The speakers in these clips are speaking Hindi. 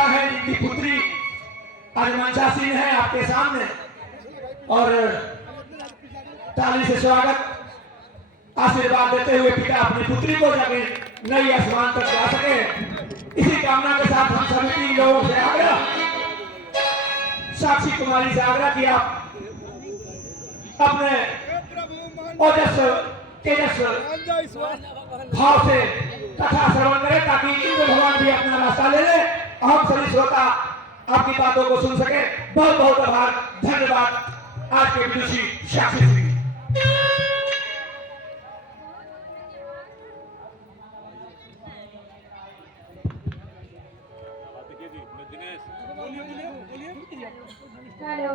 पिता है, इनकी पुत्री आज मंचासीन है आपके सामने, और ताली से स्वागत आशीर्वाद देते हुए पिता अपनी पुत्री को जाके नई आसमान तक जा सके, इसी कामना के साथ हम सभी लोगों से आग्रह, साक्षी कुमारी से आग्रह किया अपने ओजस तेजस भाव से कथा श्रवण करें, ताकि इंद्र भगवान भी अपना रास्ता ले ले, हम सभी श्रोता आपकी बातों को सुन सके। बहुत बहुत आभार, धन्यवाद आज के विदुषी साक्षी जी। हेलो,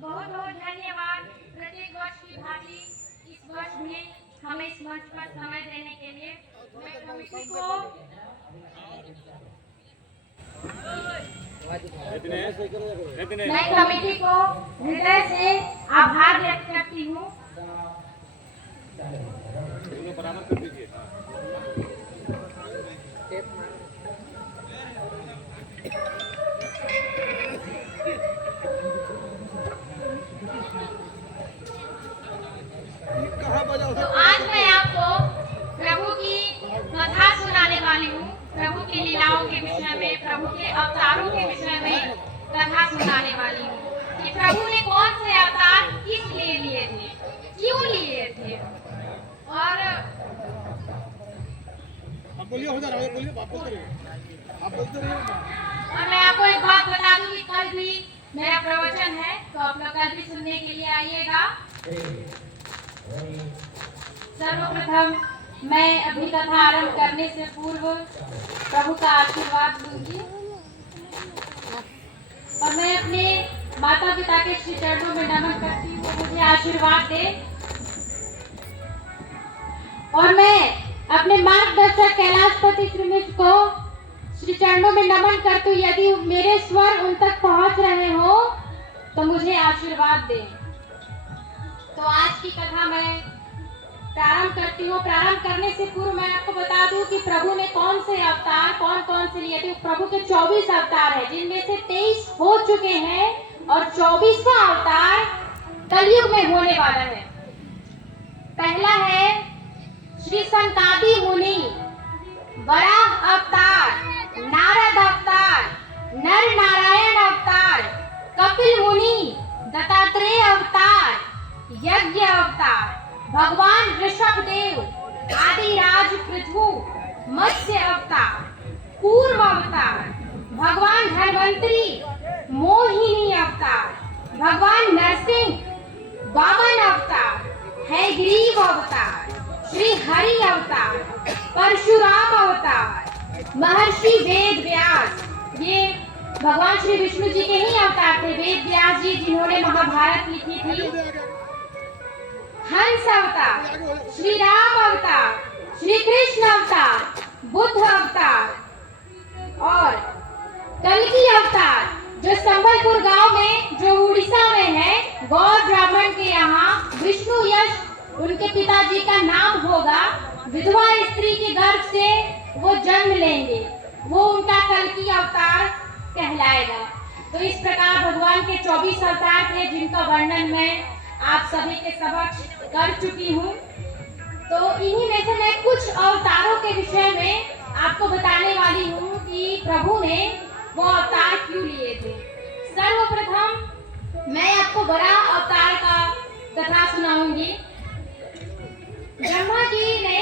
बहुत बहुत धन्यवाद प्रत्येक वर्ष की भांति इस वर्ष में हमें इस मंच पर समय देने के लिए। मैं कमेटी को हृदय से आभार व्यक्त करती हूँ। तो आज मैं आपको प्रभु की कथा सुनाने वाली हूँ, प्रभु की लीलाओं के विषय में, प्रभु के अवतारों के विषय में कथा सुनाने वाली हूँ कि प्रभु ने कौन से अवतार किस लिए लिए थे, क्यों लिए थे। और मैं आपको एक बात बता दूं कि कल भी मेरा प्रवचन है, तो आप लोग कल भी सुनने के लिए आइएगा। सर्वप्रथम मैं अपनी कथा आरंभ करने से पूर्व प्रभु का आशीर्वाद लूंगी, और मैं अपने माता पिता के श्री चरणों में नमन करती हूँ, मुझे आशीर्वाद दे। और मैं अपने मार्गदर्शक कैलाशपति श्री मिश्र को श्री चरणों में नमन करती हूँ, यदि मेरे स्वर उन तक पहुँच रहे हो तो मुझे आशीर्वाद दे। तो आज की कथा मैं प्रारंभ करती हूँ। प्रारंभ करने से पूर्व मैं आपको बता दूं कि प्रभु ने कौन से अवतार कौन से लिए थे। प्रभु के 24 अवतार हैं, जिनमें से 23 हो चुके हैं और 24वां अवतार कलयुग में होने वाला है। पहला है श्री सनकादि मुनि, वराह अवतार, नारद अवतार, नर नारायण अवतार, कपिल मुनि, दत्तात्रेय अवतार, यज्ञ अवतार, भगवान ऋषभ देव, आदिराज पृथु, मत्स्य अवतार, कूर्म अवतार, भगवान धन्वंतरी, मोहिनी अवतार, भगवान नरसिंह, वामन अवतार, हैग्रीव अवतार, श्री हरि अवतार, परशुराम अवतार, महर्षि वेद व्यास, ये भगवान श्री विष्णु जी के ही अवतार थे। वेद व्यास जी जिन्होंने महाभारत लिखी थी। हंस अवतार, श्री राम अवतार, श्री कृष्ण अवतार, बुद्ध अवतार और कल्कि अवतार, जो संबलपुर गांव में, जो उड़ीसा में है, गौर ब्राह्मण के यहाँ विष्णु यश उनके पिताजी का नाम होगा। विधवा स्त्री के गर्भ से वो जन्म लेंगे, वो उनका कल्कि अवतार कहलाएगा। तो इस प्रकार भगवान के 24 अवतार थे, जिनका वर्णन मैं आप सभी के समक्ष कर चुकी हूँ। तो इन्हीं में से मैं कुछ अवतारों के विषय में आपको बताने वाली हूँ कि प्रभु ने वो अवतार क्यों लिए थे। सर्वप्रथम मैं आपको वराह अवतार का कथा सुनाऊंगी। ब्रह्मा जी ने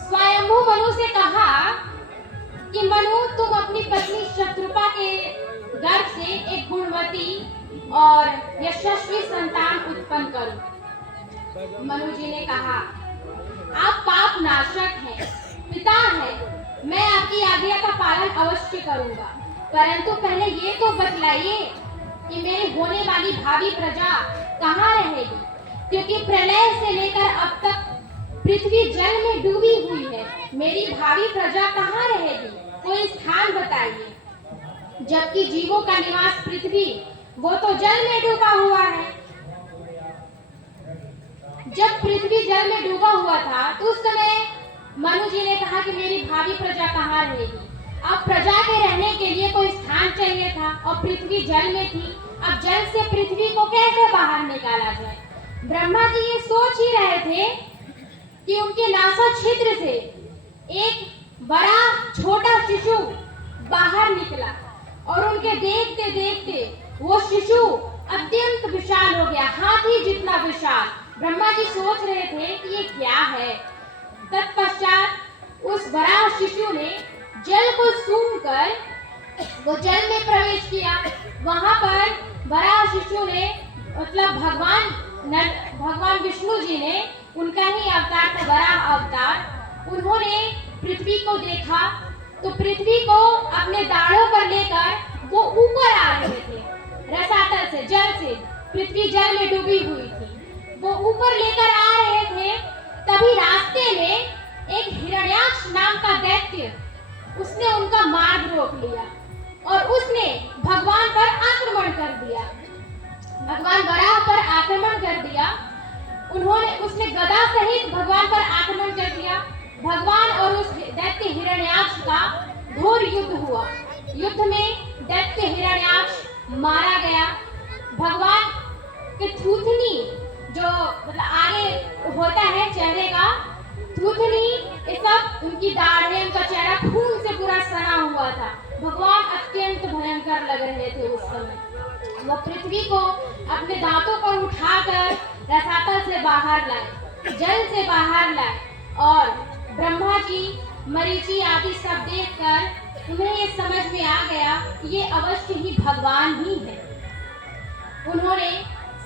स्वयंभू मनु से कहा कि मनु, तुम अपनी पत्नी शत्रुपा के गर्भ से एक गुणवती और यशस्वी संतान उत्पन्न करो। मनु जी ने कहा, आप पाप नाशक हैं, पिता हैं, मैं आपकी आज्ञा का पालन अवश्य करूंगा, परंतु पहले ये तो बतलाइए कि मेरी होने वाली भावी प्रजा कहाँ रहेगी, क्योंकि प्रलय से लेकर अब तक पृथ्वी जल में डूबी हुई है। मेरी भावी प्रजा कहाँ रहेगी, कोई स्थान बताइए। जबकि जीवों का निवास पृथ्वी, वो तो जल में डूबा हुआ जब पृथ्वी जल में डूबा हुआ था तो उस समय मनु जी ने कहा कि मेरी भावी प्रजा कहाँ रहेगी। अब प्रजा के रहने के लिए कोई स्थान चाहिए था और पृथ्वी जल में थी। अब जल से पृथ्वी को कैसे बाहर निकाला जाए। ब्रह्मा जी ये सोच ही रहे थे कि उनके नासा छिद्र से एक बड़ा छोटा शिशु बाहर निकला और उनके देखते देखते वो शिशु अत्यंत विशाल हो गया, हाथी जितना विशाल। ब्रह्मा जी सोच रहे थे कि ये क्या है। तत्पश्चात उस बड़ा शिशु ने जल को सूंघकर वो जल में प्रवेश किया। वहां पर बड़ा शिशु ने मतलब भगवान विष्णु जी ने उनका ही अवतार था, बड़ा अवतार। उन्होंने पृथ्वी को देखा तो पृथ्वी को अपने दाढ़ों पर लेकर वो ऊपर आ रहे थे रसातल से, जल से। पृथ्वी जल में डूबी हुई थी, वो ऊपर लेकर आ रहे थे। तभी रास्ते में एक हिरण्याक्ष नाम का दैत्य, उसने उनका मार्ग रोक लिया और उसने भगवान पर आक्रमण कर दिया। भगवान वराह पर आक्रमण कर दिया। उसने गदा सहित भगवान पर आक्रमण कर दिया। भगवान और उस दैत्य हिरण्याक्ष का घोर युद्ध हुआ। युद्ध में दैत्य हिरण्याक्ष मारा गया। भगवान के थूथनी जो मतलब आगे होता है चेहरे का, थूथनी, ये सब उनकी दाढ़ें, उनका चेहरा खून से पूरा सना हुआ था। भगवान अत्यंत भयंकर लग रहे थे उस समय। वो पृथ्वी को अपने दांतों पर उठाकर रसातल से बाहर लाए, जल से बाहर लाए। और ब्रह्मा जी, मरीचि आदि सब देखकर उन्हें ये समझ में आ गया कि ये अवश्य ही भगवान ही है। उन्होंने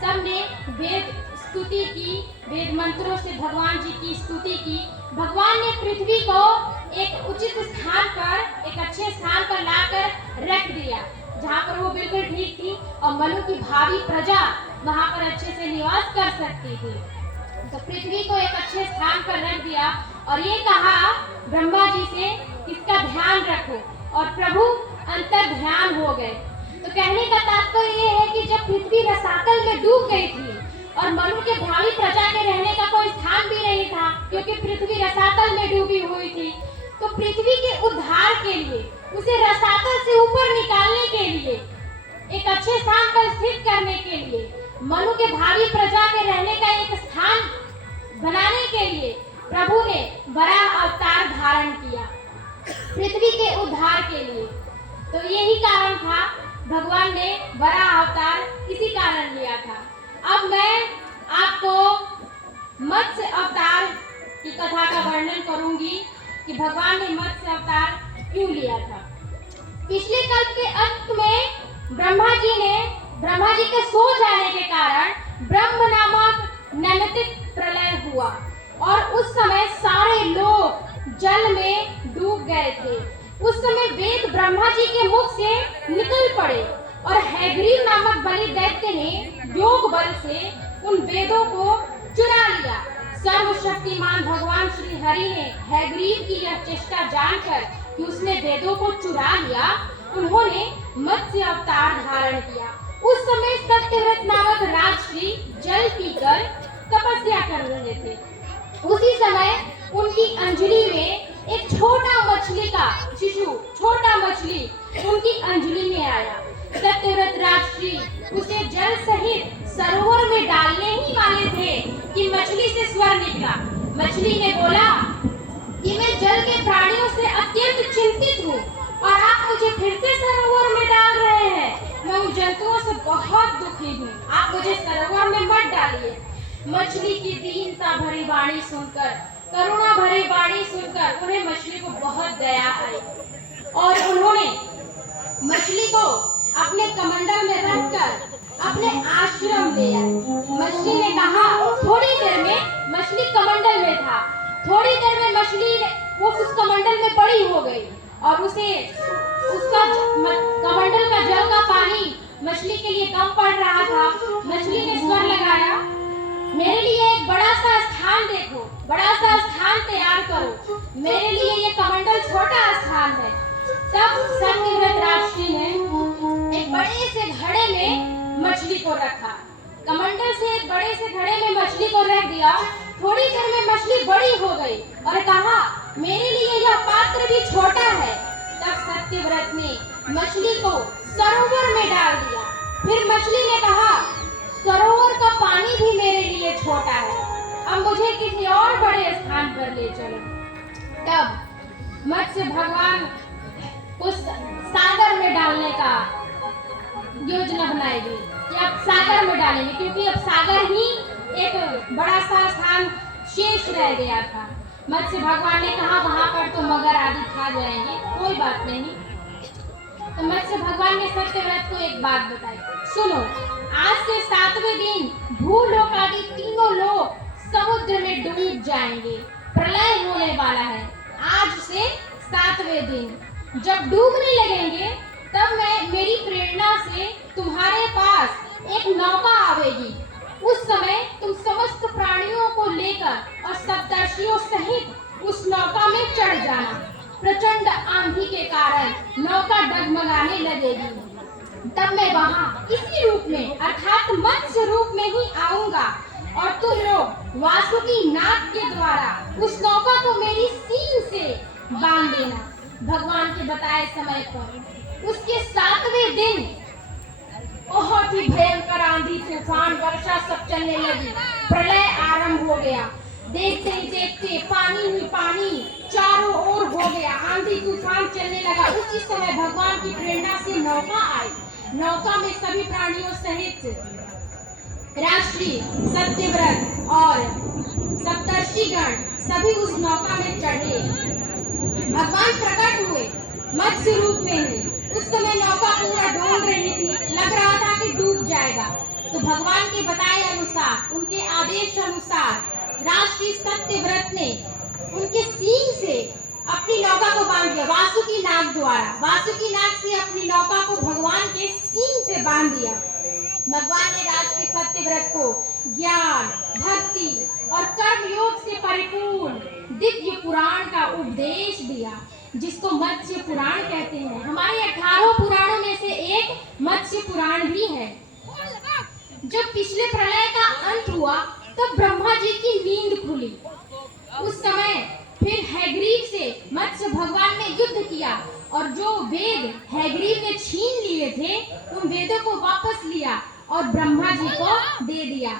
सबने वेद स्तुति की, वेद मंत्रों से भगवान जी की स्तुति की। भगवान ने पृथ्वी को एक उचित स्थान पर, एक अच्छे स्थान पर लाकर रख दिया जहाँ पर वो बिल्कुल ठीक थी और मनु की भावी प्रजा वहाँ पर अच्छे से निवास कर सकती थी। तो पृथ्वी को एक अच्छे स्थान पर रख दिया और ये कहा ब्रह्मा जी से इसका ध्यान रखो, और प्रभु अंतर ध्यान हो गए। तो कहने का तात्पर्य ये है कि जब पृथ्वी रसातल में डूब गई थी और मनु के भावी प्रजा के रहने का कोई स्थान भी नहीं था क्योंकि पृथ्वी रसातल में डूबी हुई थी, तो पृथ्वी के उद्धार के लिए, उसे रसातल से ऊपर निकालने के लिए, एक अच्छे स्थान पर स्थित करने के लिए, मनु के भावी प्रजा के रहने का एक स्थान बनाने के लिए प्रभु ने बड़ा अवतार धारण किया पृथ्वी के उद्धार के लिए। तो यही कारण था भगवान ने बड़ा अवतार इसी कारण लिया था। अब मैं आपको मत्स्य अवतार की कथा का वर्णन करूंगी कि भगवान ने मत्स्य अवतार क्यों लिया था। पिछले कल्प के अंत में ब्रह्मा जी के सो जाने के कारण ब्रह्म नामक नैमित्तिक प्रलय हुआ और उस समय सारे लोग जल में डूब गए थे। उस समय वेद ब्रह्मा जी के मुख से निकल पड़े और हैग्रीव नामक बलि दैत्य ने योग बल से उन वेदों को चुरा लिया। सर्वशक्तिमान भगवान श्री हरि ने हैग्रीव की यह चेष्टा जानकर कि उसने वेदों को चुरा लिया, उन्होंने मत्स्य अवतार धारण किया। उस समय सत्यव्रत नामक राजश्री जल पीकर तपस्या कर रहे थे। उसी समय उनकी अंजलि में एक छोटा मछली का शिशु, छोटा मछली उनकी अंजलि में आया। सत्यव्रत राजश्री उसे जल सहित सरोवर में डालने ही वाले थे कि मछली से स्वर निकला। मछली ने बोला कि मैं जल के प्राणियों से अत्यंत चिंतित हूँ और आप मुझे फिर से सरोवर में डाल रहे हैं। मैं उन जंतुओं से बहुत दुखी हूँ, आप मुझे सरोवर में मत डालिए। मछली की दीनता भरी वाणी सुनकर, करुणा भरी वाणी सुनकर उन्हें मछली को बहुत दया आई और उन्होंने मछली को अपने कमंडल में रखकर अपने आश्रम ले आए। मछली ने कहा, थोड़ी देर में मछली कमंडल में था, थोड़ी देर में मछली वो उस कमंडल में पड़ी हो गई और उसे उसका कमंडल का जल का पानी मछली के लिए कम पड़ रहा था। मछली ने स्वर लगाया, मेरे लिए एक बड़ा सा स्थान देखो, बड़ा सा स्थान तैयार करो, मेरे लिए ये कमंडल छोटा स्थान है। तब सत्यव्रत राजश्री ने एक बड़े से घड़े में मछली को रखा। कमंडल से एक बड़े से घड़े में मछली को रख दिया। थोड़ी देर में मछली बड़ी हो गई और कहा, मेरे लिए यह पात्र भी छोटा है। तब सत्यव्रत ने मछली को सरोवर में डाल दिया। फिर मछली ने कहा, सरोवर का पानी भी मेरे लिए छोटा है, अब मुझे किसी और बड़े स्थान पर ले चलो। तब मत्स्य भगवान को सागर में डालने का योजना बनाई गई कि अब सागर में डालेंगे, क्योंकि अब सागर ही एक बड़ा सा स्थान शेष रह गया था। मत्स्य भगवान ने कहा, वहां पर तो मगर आदि खा जाएंगे, कोई बात नहीं। तो मत्स्य भगवान ने सत्यव्रत को एक बात बताई, सुनो, आज से 7वें दिन भूलोक आदि तीनों लोग समुद्र में डूब जाएंगे, प्रलय होने वाला है। आज से 7वें दिन जब डूबने लगेंगे, तब मेरी प्रेरणा से तुम्हारे पास एक नौका आवेगी। उस समय तुम समस्त प्राणियों को लेकर और सप्तर्षियों सहित उस नौका में चढ़ जाना। प्रचंड आंधी के कारण नौका डगमगाने लगेगी। तब मैं वहां इसी रूप में अर्थात मत्स्य रूप में ही आऊंगा और तुम लोग वासुकी नाग के द्वारा उस नौका को मेरी सींग से बांध देना। भगवान के बताए समय पर उसके 7वें दिन बहुत ही भयंकर आंधी, तूफान, वर्षा सब चलने लगी। प्रलय आरंभ हो गया। देखते ही देखते पानी ही पानी चारों ओर हो गया। आंधी तूफान चलने लगा। उसी समय भगवान की प्रेरणा से नौका आई। नौका में सभी प्राणियों सहित राष्ट्री, सत्यव्रत और सप्तर्षिगण सभी उस नौका में चढ़े। भगवान प्रकट हुए मत्स्य रूप में ही। उस समय नौका पूरा डोल रही थी, लग रहा था कि डूब जाएगा। तो भगवान के बताए अनुसार, उनके आदेश अनुसार राष्ट्रीय सत्यव्रत ने उनके सींग से अपनी नौका को बांध दिया, वासुकी नाग द्वारा। वासुकी नाग से अपनी नौका को भगवान के सींग से बांध दिया। भगवान ने राष्ट्रीय सत्यव्रत को ज्ञान, भक्ति और कर्म योग से परिपूर्ण दिव्य पुराण का उपदेश दिया, जिसको मत्स्य पुराण कहते हैं। हमारे 18 पुराणों में से एक मत्स्य पुराण भी है। जब पिछले प्रलय का अंत हुआ, तब ब्रह्मा जी की नींद खुली। उस समय फिर हैग्रीव से मत्स्य भगवान ने युद्ध किया और जो वेद हैग्रीव ने छीन लिए थे, उन वेदों को वापस लिया और ब्रह्मा जी को दे दिया।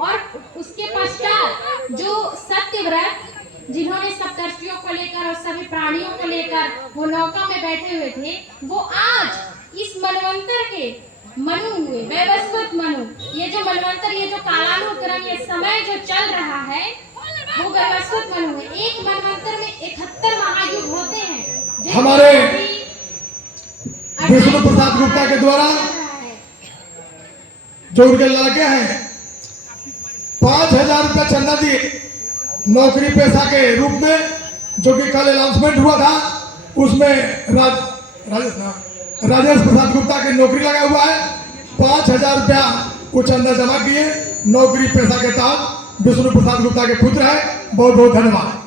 और उसके पश्चात जो सत्यव्रत, जिन्होंने सप्तर्षियों को लेकर और सभी प्राणियों को लेकर वो नौका में बैठे हुए थे, वो आज इस मनवंतर के मनु हुए, वैवस्वत मनु। ये जो मनवंतर, ये जो कालानुक्रम, ये समय जो चल रहा है, वो वैवस्वत मनु हुए। एक मनवंतर में 71 महायुग होते हैं। हमारे विष्णु प्रसाद गुप्ता के द्वारा जो उनके लड़के हैं 5000 रुपया चंदा दिए नौकरी पेशा के रूप में, जो कि कल अनाउंसमेंट हुआ था। उसमें राजेश प्रसाद गुप्ता की नौकरी लगा हुआ है। 5000 रुपया वो चंदा जमा किए नौकरी पेशा के तहत। विष्णु प्रसाद गुप्ता के पुत्र है। बहुत बहुत धन्यवाद।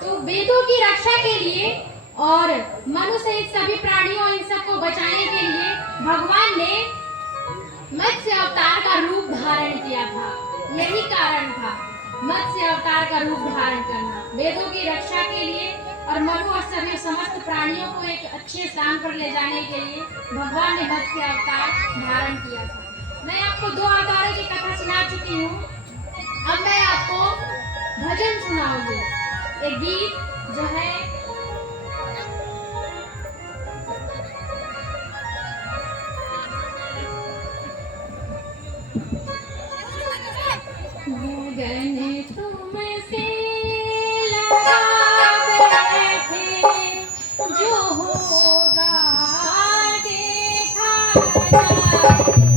तो वेदों की रक्षा के लिए और मनुष्य सहित सभी प्राणियों, इन सबको बचाने के लिए भगवान ने मत्स्य अवतार का रूप धारण किया था। यही कारण था मत्स्य अवतार का रूप धारण करना, वेदों की रक्षा के लिए और मनु और सभी समस्त प्राणियों को एक अच्छे स्थान पर ले जाने के लिए भगवान ने मत्स्य अवतार धारण किया था। मैं आपको 2 अवतारों की कथा सुना चुकी हूँ। अब मैं आपको भजन सुनाऊंगी। एक गीत जो है गगन तुमसे लगा बैठे, जो होगा देखा जाए।